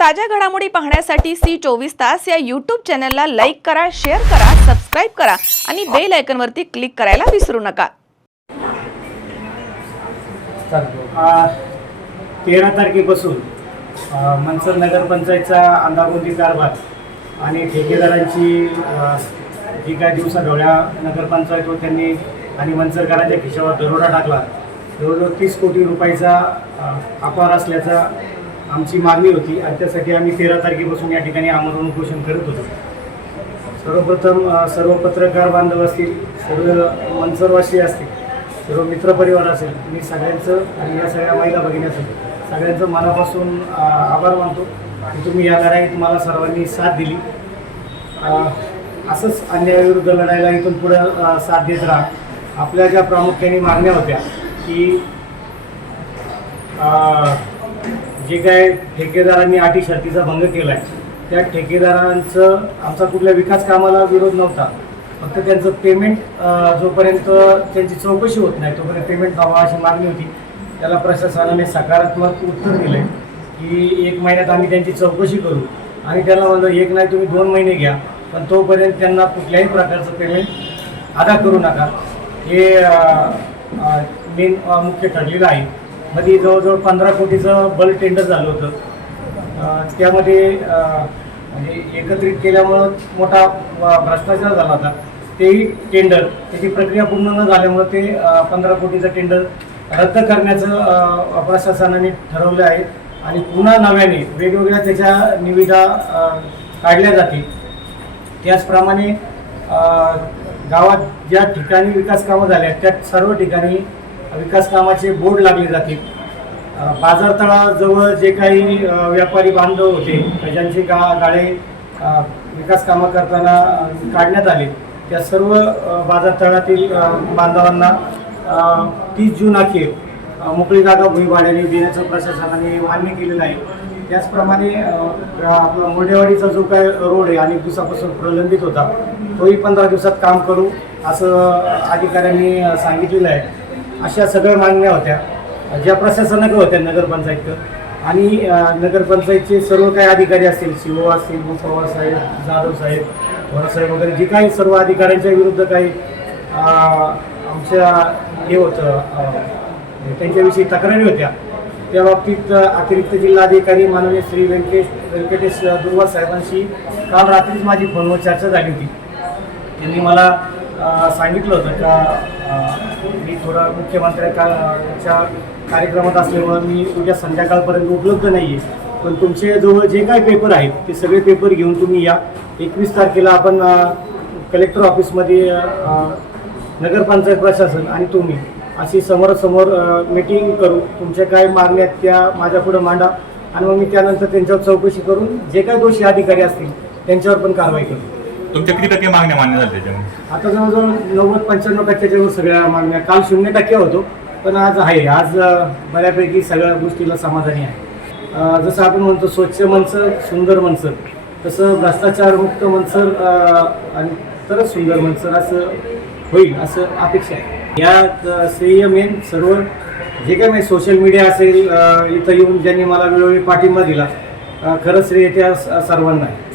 ताज्या घडामोडी पाहण्यासाठी सी चोवीस तास या यूट्यूब चॅनलला लाईक करा शेअर करा सबस्क्राईब करा आणि बेल आयकनवरती क्लिक करायला विसरू नका. तेरा तारखेपासून मनसर नगरपंचायतचा अंदागोंदी कारभार आणि ठेकेदारांची जी काय दिवसाढवळ्या नगरपंचायत त्यांनी आणि मनसरकरांच्या खिशावर दरोडा टाकला जवळजवळ तीस कोटी रुपयाचा आ, अपहार असल्याचा आमची मागणी होती आणि त्यासाठी आम्ही तेरा तारखेपासून या ठिकाणी आमरण उपोषण करत होतो. सर्वप्रथम सर्व पत्रकार बांधव असतील सर्व मनसरवासी असतील सर्व मित्रपरिवार असेल मी सगळ्यांचं आणि या सगळ्या महिला भगिनी असेल सगळ्यांचं मनापासून आभार मानतो की तुम्ही या लढाईत मला सर्वांनी साथ दिली. असंच अन्यायाविरुद्ध लढायला इथून पुढं साथ देत राहा. आपल्या ज्या प्रामुख्याने मागण्या होत्या की जे काय ठेकेदारांनी अटी शर्तीचा भंग केला आहे त्या ठेकेदारांचं आमचा कुठल्या विकास कामाला विरोध नव्हता. फक्त त्यांचं पेमेंट जोपर्यंत त्यांची चौकशी होत नाही तोपर्यंत पेमेंट व्हावा अशी मागणी होती. त्याला प्रशासनाने सकारात्मक उत्तर दिलं आहे की एक महिन्यात आम्ही त्यांची चौकशी करू. आणि त्याला म्हणलं एक नाही तुम्ही दोन महिने घ्या पण तोपर्यंत त्यांना कुठल्याही प्रकारचं पेमेंट अदा करू नका. हे मेन मुख्य ठरलेलं आहे. मध्ये जवळजवळ पंधरा कोटीचं बल्क टेंडर झालं होतं. त्यामध्ये म्हणजे एकत्रित केल्यामुळं मोठा भ्रष्टाचार झाला होता. तेही टेंडर त्याची प्रक्रिया पूर्ण न झाल्यामुळं ते पंधरा कोटीचं टेंडर रद्द करण्याचं प्रशासनाने ठरवलं आहे. आणि पुन्हा नव्याने वेगवेगळ्या त्याच्या निविदा काढल्या जातील. त्याचप्रमाणे गावात ज्या ठिकाणी विकास कामं झाल्या त्या सर्व ठिकाणी विकास कामाचे बोर्ड लागले जातील. बाजारतळाजवळ जे काही व्यापारी बांधव होते ज्यांचे गा गाळे विकास कामं करताना काढण्यात आले त्या सर्व बाजारतळातील बांधवांना तीस जून अखेर मोकळी जागा भुईभाड्याने देण्याचं प्रशासनाने मान्य केलेलं आहे. त्याचप्रमाणे आपला मोडेवाडीचा जो काय रोड आहे अनेक दिवसापासून प्रलंबित होता तोही पंधरा दिवसात काम करू असं अधिकाऱ्यांनी सांगितलेलं आहे. अशा सगळ्या मागण्या होत्या. ज्या प्रशासनाकडे होत्या नगरपंचायतकडं आणि नगरपंचायतचे सर्व काही अधिकारी असतील सी असतील पवार साहेब जाधव साहेब वरसाहेब वगैरे जे काही सर्व अधिकाऱ्यांच्या विरुद्ध काही आमच्या हे होतं त्यांच्याविषयी तक्रारी होत्या. त्या बाबतीत अतिरिक्त जिल्हाधिकारी माननीय श्री व्यंकटेश व्यंकटेश दुर्वा साहेबांशी काल रात्रीच माझी फोनवर चर्चा झाली होती. त्यांनी मला सांगितलं होतं का मी थोडा मुख्यमंत्र्यांच्या कार्यक्रमात असल्यामुळं मी उद्या संध्याकाळपर्यंत उपलब्ध नाही आहे पण तुमचे जवळ जे काही पेपर आहेत ते सगळे पेपर घेऊन तुम्ही या. एकवीस तारखेला आपण कलेक्टर ऑफिसमध्ये नगरपंचायत प्रशासन आणि तुम्ही अशी समोरासमोर मीटिंग करू. तुमच्या काय मागण्या आहेत त्या माझ्यापुढं मांडा. आणि मग मी त्यानंतर त्यांच्यावर चौकशी करून जे काय दोषी अधिकारी असतील त्यांच्यावर पण कारवाई करू. तुमच्या किती टक्के मागण्या मान्य झाल्या त्याच्यामध्ये? आता जवळजवळ नव्वद पंच्याण्णव टक्क्याच्या वर सगळ्या मागण्या काल शून्य टक्के होतो पण आज आहे. आज अ, बऱ्यापैकी सगळ्या गोष्टीला समाधानी आहे. अ, जसं आपण म्हणतो स्वच्छ मनसर सुंदर मनसर तसं भ्रष्टाचारमुक्त मनसर अ, आणि तरच सुंदर मनसर असं होईल असं अपेक्षा आहे. या श्रेय मेन सर्व. जे काही म्हणजे सोशल मीडिया असेल अ, इथं येऊन ज्यांनी मला वेळोवेळी पाठिंबा दिला अ, खरंच श्रेय त्या स- सर्वांना आहे.